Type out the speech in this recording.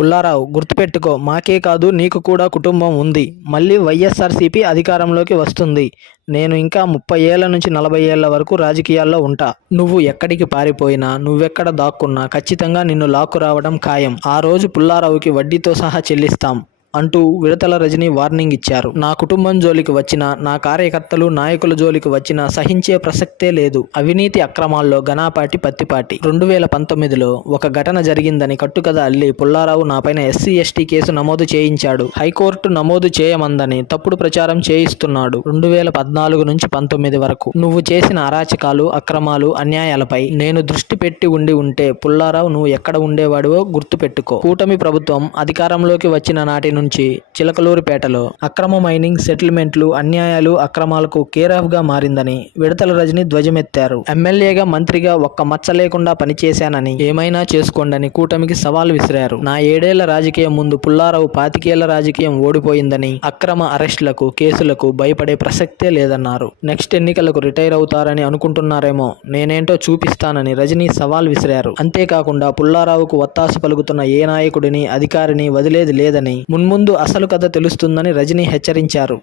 పుల్లారావు గుర్తుపెట్టుకో మాకే కాదు నీకు కూడా కుటుంబం ఉంది. మళ్ళీ వైఎస్ఆర్సీపీ అధికారంలోకి వస్తుంది. నేను ఇంకా ముప్పై ఏళ్ళ నుంచి నలభై ఏళ్ళ వరకు రాజకీయాల్లో ఉంటా. నువ్వు ఎక్కడికి పారిపోయినా నువ్వెక్కడ దాక్కున్నా ఖచ్చితంగా నిన్ను లాక్కు రావడం ఖాయం. ఆ రోజు పుల్లారావుకి వడ్డీతో సహా చెల్లిస్తాం. అంటూ విడతల రజని వార్నింగ్ ఇచ్చారు. నా కుటుంబం జోలికి వచ్చిన నా కార్యకర్తలు నాయకుల జోలికి వచ్చిన సహించే ప్రసక్తే లేదు. అవినీతి అక్రమాల్లో ఘనాపాటి పత్తిపాటి. రెండు వేల పంతొమ్మిదిలో ఒక ఘటన జరిగిందని కట్టుకథ అల్లి పుల్లారావు నాపైన ఎస్సీ ఎస్టీ కేసు నమోదు చేయించాడు. హైకోర్టు నమోదు చేయమందని తప్పుడు ప్రచారం చేయిస్తున్నాడు. రెండు వేల పద్నాలుగు నుంచి పంతొమ్మిది వరకు నువ్వు చేసిన అరాచకాలు అక్రమాలు అన్యాయాలపై నేను దృష్టి పెట్టి ఉండి ఉంటే పుల్లారావు నువ్వు ఎక్కడ ఉండేవాడివో గుర్తుపెట్టుకో. కూటమి ప్రభుత్వం అధికారంలోకి వచ్చిన నాటి నుంచి చిలకలూరిపేటలో అక్రమ మైనింగ్ సెటిల్మెంట్లు అన్యాయాలు అక్రమాలకు కేరాఫ్గా గా మారిందని విడతల రజని ధ్వజమెత్తారు. ఎమ్మెల్యేగా మంత్రిగా ఒక్క మచ్చ లేకుండా పనిచేశానని ఏమైనా చేసుకోండని కూటమికి సవాల్ విసిరారు. నా ఏడేళ్ళ రాజకీయం ముందు పుల్లారావు పాతికేళ్ళ రాజకీయం ఓడిపోయిందని అక్రమ అరెస్టులకు కేసులకు భయపడే ప్రసక్తే లేదన్నారు. నెక్స్ట్ ఎన్నికలకు రిటైర్ అవుతారని అనుకుంటున్నారేమో నేనేంటో చూపిస్తానని రజనీ సవాల్ విసిరారు. అంతేకాకుండా పుల్లారావుకు వత్తాసు పలుకుతున్న ఏ నాయకుడిని అధికారిని వదిలేది లేదని ముందు అసలు కథ తెలుస్తుందని రజనీ హెచ్చరించారు.